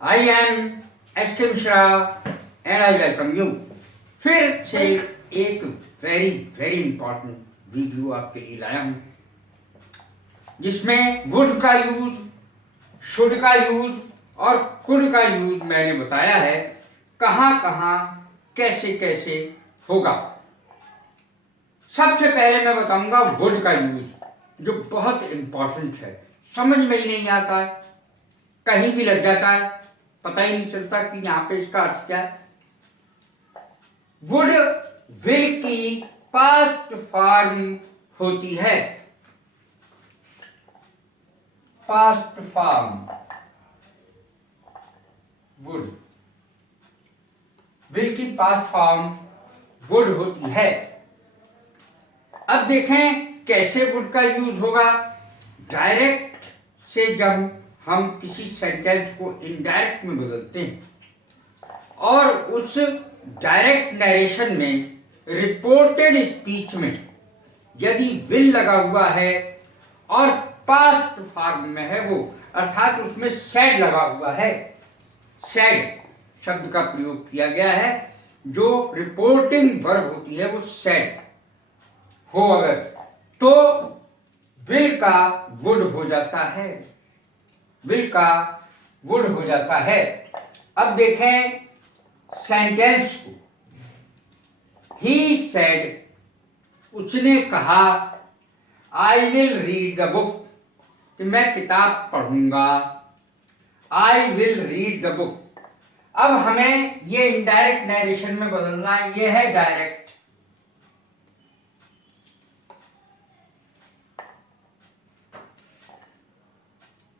I am S.K. Mishra and I welcome you. फिर से एक वेरी इंपॉर्टेंट वीडियो आपके लिए लाया हूँ जिसमें वुड का यूज, शुड का यूज और कुड का यूज मैंने बताया है कहाँ कहाँ कैसे कैसे होगा। सबसे पहले मैं बताऊंगा वुड का यूज जो बहुत इंपॉर्टेंट है, समझ में ही नहीं आता है, कहीं भी लग जाता है, पता ही नहीं चलता कि यहाँ पे इसका अर्थ क्या है। वुड विल की पास्ट फॉर्म होती है। पास्ट फॉर्म वुड, विल की पास्ट फॉर्म वुड होती है। अब देखें कैसे वुड का यूज होगा। डायरेक्ट से जब हम किसी सेंटेंस को इनडायरेक्ट में बदलते हैं और उस डायरेक्ट नरेशन में रिपोर्टेड स्पीच में यदि विल लगा हुआ है और पास्ट फॉर्म में है वो, अर्थात उसमें सेड लगा हुआ है, सेड शब्द का प्रयोग किया गया है, जो रिपोर्टिंग वर्ब होती है वो सेड हो अगर, तो विल का वुड हो जाता है, विल का वुड हो जाता है। अब देखें सेंटेंस को। ही सेड, उसने कहा, I will read the book, कि मैं किताब पढ़ूंगा, I will read the book. अब हमें ये इनडायरेक्ट नरेशन में बदलना है, ये है डायरेक्ट।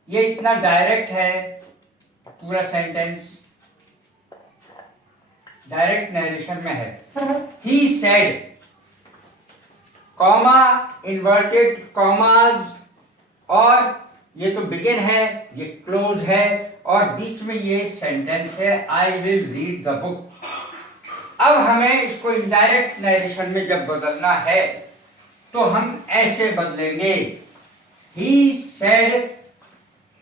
ये इतना डायरेक्ट है पूरा सेंटेंस, डायरेक्ट नरेशन में है। He said, comma, inverted commas, और ये तो बिगिन है, ये क्लोज है, और बीच में ये सेंटेंस है I will read the book. अब हमें इसको इनडायरेक्ट नरेशन में जब बदलना है तो हम ऐसे बदलेंगे। ही सेड,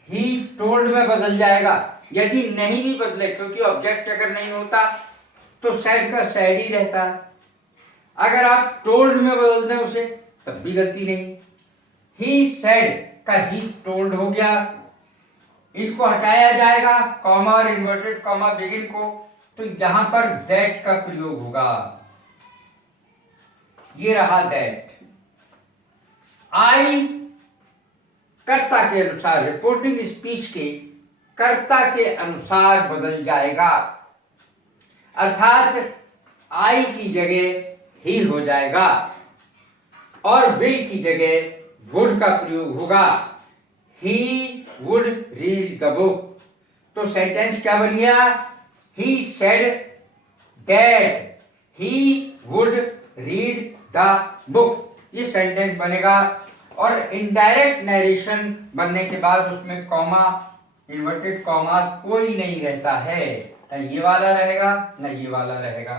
ही टोल्ड में बदल जाएगा। यदि नहीं भी बदले, क्योंकि ऑब्जेक्ट अगर नहीं होता तो सेड का सेड ही रहता है। अगर आप टोल्ड में बदल दें उसे तब भी गलती नहीं। ही सेड का ही टोल्ड हो गया, इनको हटाया जाएगा, कॉमा और इन्वर्टेड कॉमा बिगिन को, तो यहां पर दैट का प्रयोग होगा। ये रहा दैट। आई कर्ता के अनुसार, रिपोर्टिंग स्पीच के कर्ता के अनुसार बदल जाएगा, अर्थात आई की जगह ही हो जाएगा और विल की जगह वुड का प्रयोग होगा। He would read the book. तो सेंटेंस क्या बन गया? He said that he would read the book. ये सेंटेंस बनेगा। और इनडायरेक्ट नरेशन बनने के बाद उसमें कॉमा, इन्वर्टेड कॉमा कोई नहीं रहता है, न ये वाला रहेगा न ये वाला रहेगा,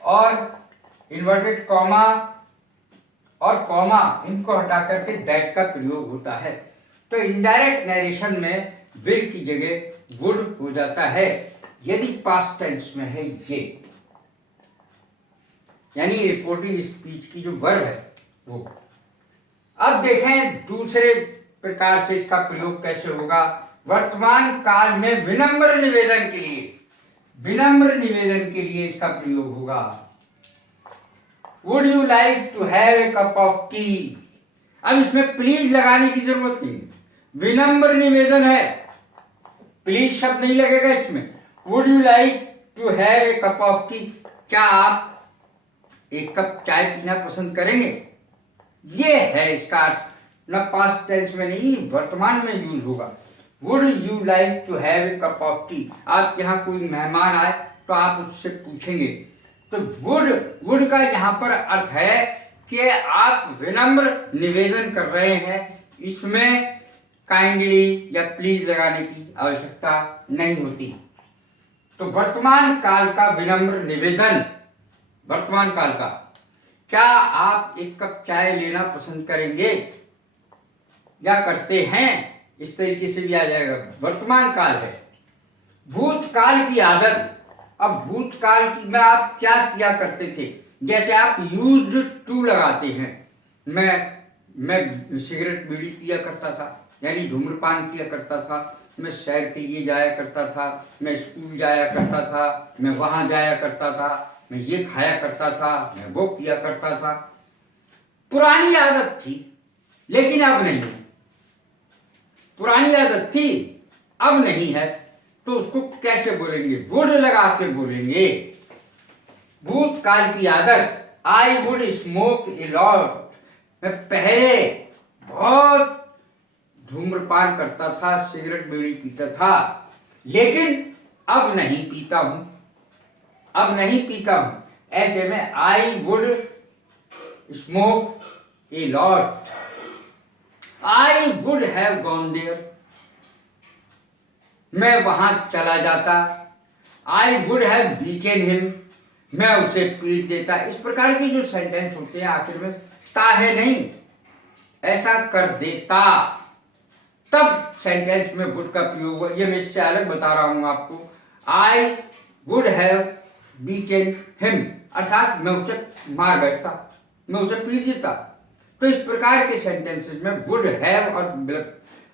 और इन्वर्टेड कॉमा और कॉमा इनको हटा करके दैट का प्रयोग होता है। तो इनडायरेक्ट नरेशन में विल की जगह वुड हो जाता है यदि पास्ट टेंस में है ये, यानी रिपोर्टिंग स्पीच की जो वर्ब है वो। अब देखें दूसरे प्रकार से इसका प्रयोग कैसे होगा। वर्तमान काल में विनम्र निवेदन के लिए, विनम्र निवेदन के लिए इसका प्रयोग होगा। Would you like to have a cup of tea. अब इसमें प्लीज लगाने की जरूरत नहीं, विनम्र निवेदन है, प्लीज शब्द नहीं लगेगा इसमें। Would you like to have a cup of tea, क्या आप एक कप चाय पीना पसंद करेंगे? ये है इसका अर्थ, न पास्ट टेंस में नहीं, वर्तमान में यूज होगा। Would you like to have a cup of tea. आप यहाँ कोई मेहमान आए तो आप उससे पूछेंगे, तो वुड का यहाँ पर अर्थ है कि आप विनम्र निवेदन कर रहे हैं, इसमें काइंडली या प्लीज लगाने की आवश्यकता नहीं होती। तो वर्तमान काल का विनम्र निवेदन, वर्तमान काल का, क्या आप एक कप चाय लेना पसंद करेंगे या करते हैं, इस तरीके से भी आ जाएगा, वर्तमान काल है। भूतकाल की आदत। अब भूतकाल की में आप क्या किया करते थे? जैसे आप यूज्ड टू लगाते हैं। मैं सिगरेट बीड़ी पिया करता था, यानी धूम्रपान किया करता था, मैं सैर के लिए जाया करता था, मैं स्कूल जाया करता था, मैं वहाँ जाया करता था, मैं ये खाया करता था, मैं वो पिया करता था। पुरानी आदत थी, लेकिन अब नहीं। पुरानी आदत थी, अब नहीं है, तो उसको कैसे बोलेंगे? वुड लगा के बोलेंगे। भूतकाल की आदत, आई वुड स्मोक ए लॉट। मैं पहले बहुत धूम्रपान करता था, सिगरेट बीड़ी पीता था, लेकिन अब नहीं पीता हूं। अब नहीं पीता हूं। ऐसे में I would smoke a lot, I would have gone there. मैं वहां चला जाता। I would have beaten him, मैं उसे पीट देता। इस प्रकार के जो सेंटेंस होते हैं आखिर में ता है नहीं, ऐसा कर देता, तब सेंटेंस में वुड का प्रयोग हुआ। ये मैं इससे अलग बता रहा हूं आपको। आई वुड हैव बीटन हिम, अर्थात मैं उसे मार बैठता, मैं उसे पीट देता। तो इस प्रकार के सेंटेंसेस में वुड हैव और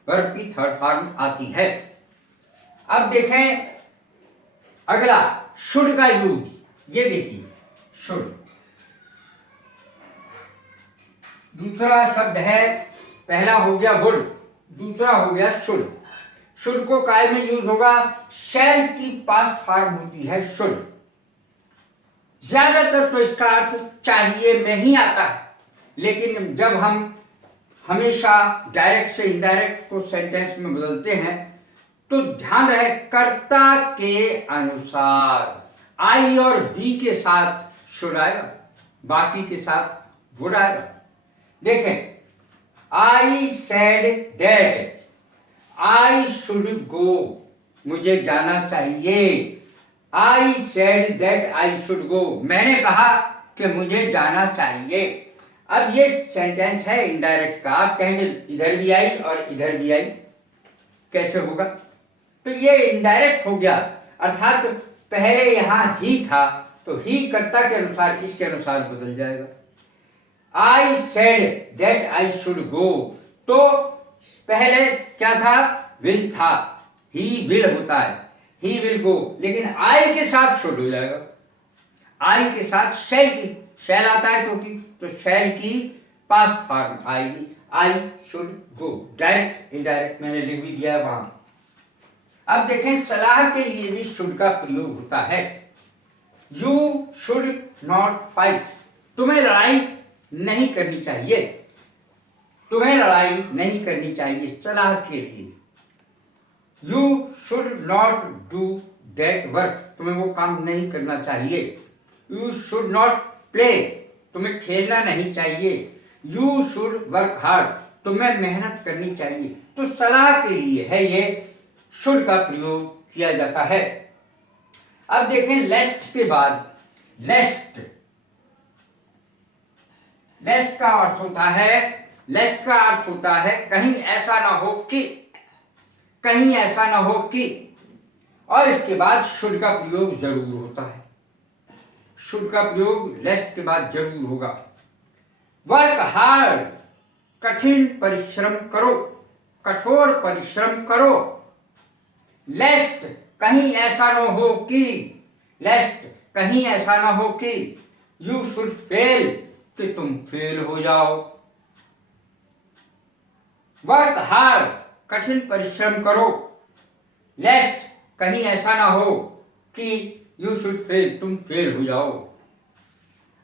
वर्ब की थर्ड फॉर्म आती है। अब देखें अगला शुड का यूज। ये देखिए शुड, दूसरा शब्द है, पहला हो गया वुड, दूसरा हो गया शुड। शुड को काय में यूज होगा? शैल की पास्ट फॉर्म होती है शुड। ज्यादातर तो इसका अर्थ चाहिए में ही आता है, लेकिन जब हम हमेशा डायरेक्ट से इनडायरेक्ट को सेंटेंस में बदलते हैं तो ध्यान रहे कर्ता के अनुसार आई और बी के साथ शुड आएगा, बाकी के साथ वुड आएगा। देखें, आई said that I should go, मुझे जाना चाहिए। आई said that I should go, मैंने कहा कि मुझे जाना चाहिए। अब ये सेंटेंस है इनडायरेक्ट का। आप कहेंगे इधर भी आई और इधर भी आई, कैसे होगा? तो ये इनडायरेक्ट हो गया, अर्थात पहले यहां ही था तो ही कर्ता के अनुसार इसके अनुसार बदल जाएगा। I said that I should go, तो पहले क्या था? विल था, ही विल होता है, ही विल गो, लेकिन आई के साथ शुड हो जाएगा। आई के साथ शैल की, शैल आता है क्योंकि, तो शैल की पास्ट फॉर्म आएगी, I should go. Direct indirect मैंने लिख भी दिया है वहां। अब देखें सलाह के लिए भी शुड का प्रयोग होता है। यू शुड नॉट फाइट, तुम्हें लड़ाई नहीं करनी चाहिए, तुम्हें लड़ाई नहीं करनी चाहिए, सलाह के लिए। You should not do that work, तुम्हें वो काम नहीं करना चाहिए। यू शुड नॉट प्ले, तुम्हें खेलना नहीं चाहिए। यू शुड वर्क हार्ड, तुम्हें मेहनत करनी चाहिए। तो सलाह के लिए है ये शुड का प्रयोग किया जाता है। अब देखें लेस्ट के बाद, लेस्ट, लेस्ट का अर्थ होता है, लेस्ट का अर्थ होता है कहीं ऐसा ना हो कि, कहीं ऐसा ना हो कि, और इसके बाद शुड का प्रयोग जरूर होता है। शुड का प्रयोग लेस्ट के बाद जरूर होगा। वर्क हार्ड, कठिन परिश्रम करो, कठोर परिश्रम करो। लेस्ट, कहीं ऐसा न हो कि, लेस्ट कहीं ऐसा ना हो कि, यू शुड फेल, कि तुम फेल हो जाओ। वर्क हार्ड, कठिन परिश्रम करो। लेस्ट, कहीं ऐसा ना हो कि यू शुड फेल, तुम फेल हो जाओ।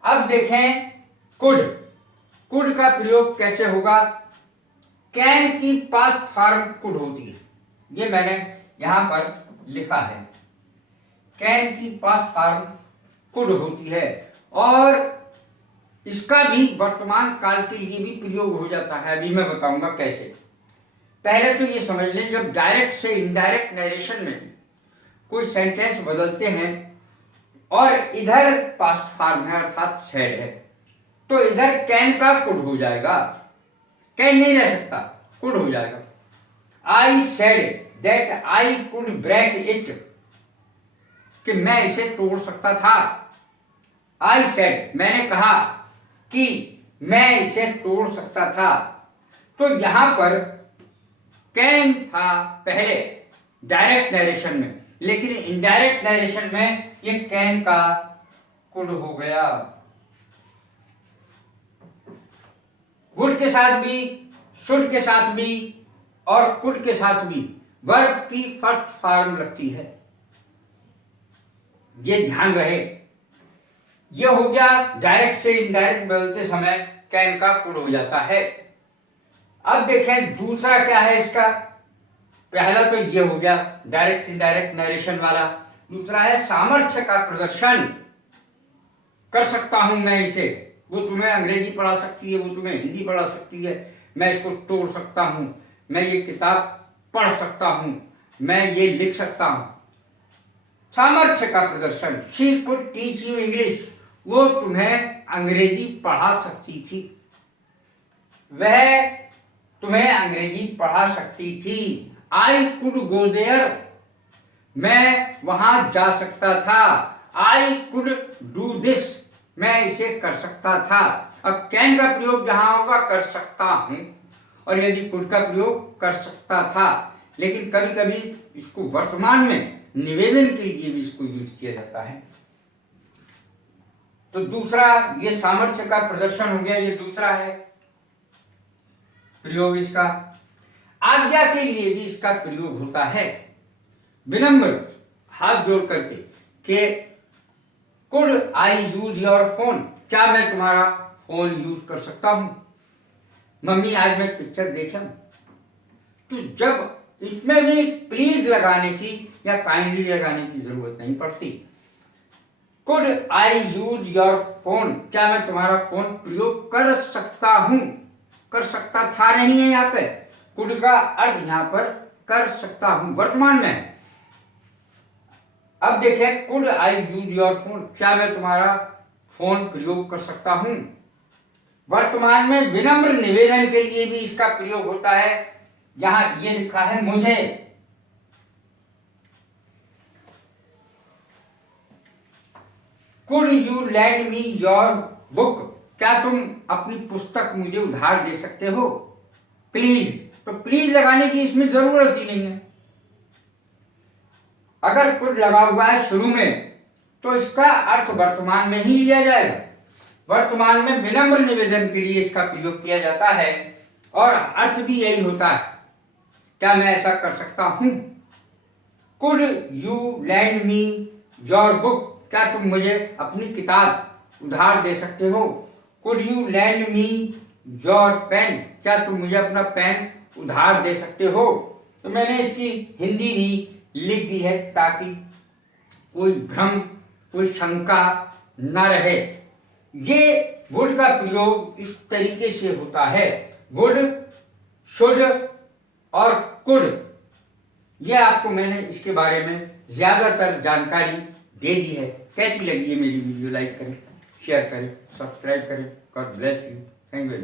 अब देखें कुड, कुड का प्रयोग कैसे होगा? कैन की पास्ट फॉर्म कुड होती है, ये मैंने यहां पर लिखा है। कैन की पास्ट फॉर्म कुड होती है, और इसका भी वर्तमान काल के लिए भी प्रयोग हो जाता है। अभी मैं बताऊंगा कैसे। पहले तो ये समझ लें, जब डायरेक्ट से इनडायरेक्ट नरेशन में कोई सेंटेंस बदलते हैं और इधर पास्ट फॉर्म है अर्थात सेड है, तो इधर कैन का कुड हो जाएगा। कैन नहीं रह सकता, कुड हो जाएगा। I said that I could break it, कि मैं इसे तोड़ सकता था। आई सेड, मैंने कहा कि मैं इसे तोड़ सकता था। तो यहां पर कैन था पहले डायरेक्ट नरेशन में, लेकिन इनडायरेक्ट नरेशन में ये कैन का कुड हो गया। वुड के साथ भी, शुड के साथ भी और कुड के साथ भी वर्ब की फर्स्ट फॉर्म लगती है, ये ध्यान रहे। ये हो गया डायरेक्ट से इनडायरेक्ट बदलते समय कैन का कुड हो जाता है। अब देखें दूसरा क्या है इसका। पहला तो ये हो गया डायरेक्ट इनडायरेक्ट नरेशन वाला। दूसरा है सामर्थ्य का प्रदर्शन। कर सकता हूं मैं इसे, वो तुम्हें अंग्रेजी पढ़ा सकती है, वो तुम्हें हिंदी पढ़ा सकती है, मैं इसको तोड़ सकता हूं, मैं ये किताब पढ़ सकता हूं, मैं ये लिख सकता हूं। सामर्थ्य का प्रदर्शन। She could teach you English, वो तुम्हें अंग्रेजी पढ़ा सकती थी, वह तुम्हें अंग्रेजी पढ़ा सकती थी। आई कुड गो देयर, मैं वहां जा सकता था। आई कुड डू दिस, मैं इसे कर सकता था। अब कैन का प्रयोग जहां होगा कर सकता हूं, और यदि कुड का प्रयोग कर सकता था। लेकिन कभी कभी इसको वर्तमान में निवेदन के लिए भी इसको यूज किया जाता है। तो दूसरा ये सामर्थ्य का प्रदर्शन हो गया, ये दूसरा है प्रयोग इसका। आज्ञा के लिए भी इसका प्रयोग होता है, विनम्र हाथ जोड़ करके, कि could I use your phone, क्या मैं तुम्हारा फोन यूज कर सकता हूं। मम्मी आज मैं पिक्चर देखा। तो जब इसमें भी प्लीज लगाने की या काइंडली लगाने की जरूरत नहीं पड़ती। Could I use your phone, क्या मैं तुम्हारा फोन प्रयोग कर सकता हूं। कर सकता था नहीं है यहाँ पे, कुड का अर्थ यहाँ पर कर सकता हूं वर्तमान में। अब देखें could I use your phone, क्या मैं तुम्हारा फोन प्रयोग कर सकता हूं। वर्तमान में विनम्र निवेदन के लिए भी इसका प्रयोग होता है। यहां ये लिखा है मुझे, could you lend me your book, क्या तुम अपनी पुस्तक मुझे उधार दे सकते हो। प्लीज, तो प्लीज लगाने की इसमें जरूरत ही नहीं है। अगर कुड लगा हुआ है शुरू में तो इसका अर्थ वर्तमान में ही लिया जाएगा। वर्तमान में विनम्र निवेदन के लिए इसका प्रयोग किया जाता है और अर्थ भी यही होता है, क्या मैं ऐसा कर सकता हूं। Could you lend me your book, क्या तुम मुझे अपनी किताब उधार दे सकते हो। Could you lend me your pen, क्या तुम मुझे अपना पेन उधार दे सकते हो। तो मैंने इसकी हिंदी भी लिख दी है ताकि कोई भ्रम, कोई शंका न रहे। ये वुड का प्रयोग इस तरीके से होता है। वुड, शुड और कुड, ये आपको मैंने इसके बारे में ज्यादातर जानकारी दे दी है। कैसी लगी है मेरी वीडियो, लाइक करें, शेयर करें, सब्सक्राइब करें। God bless you. Thank you.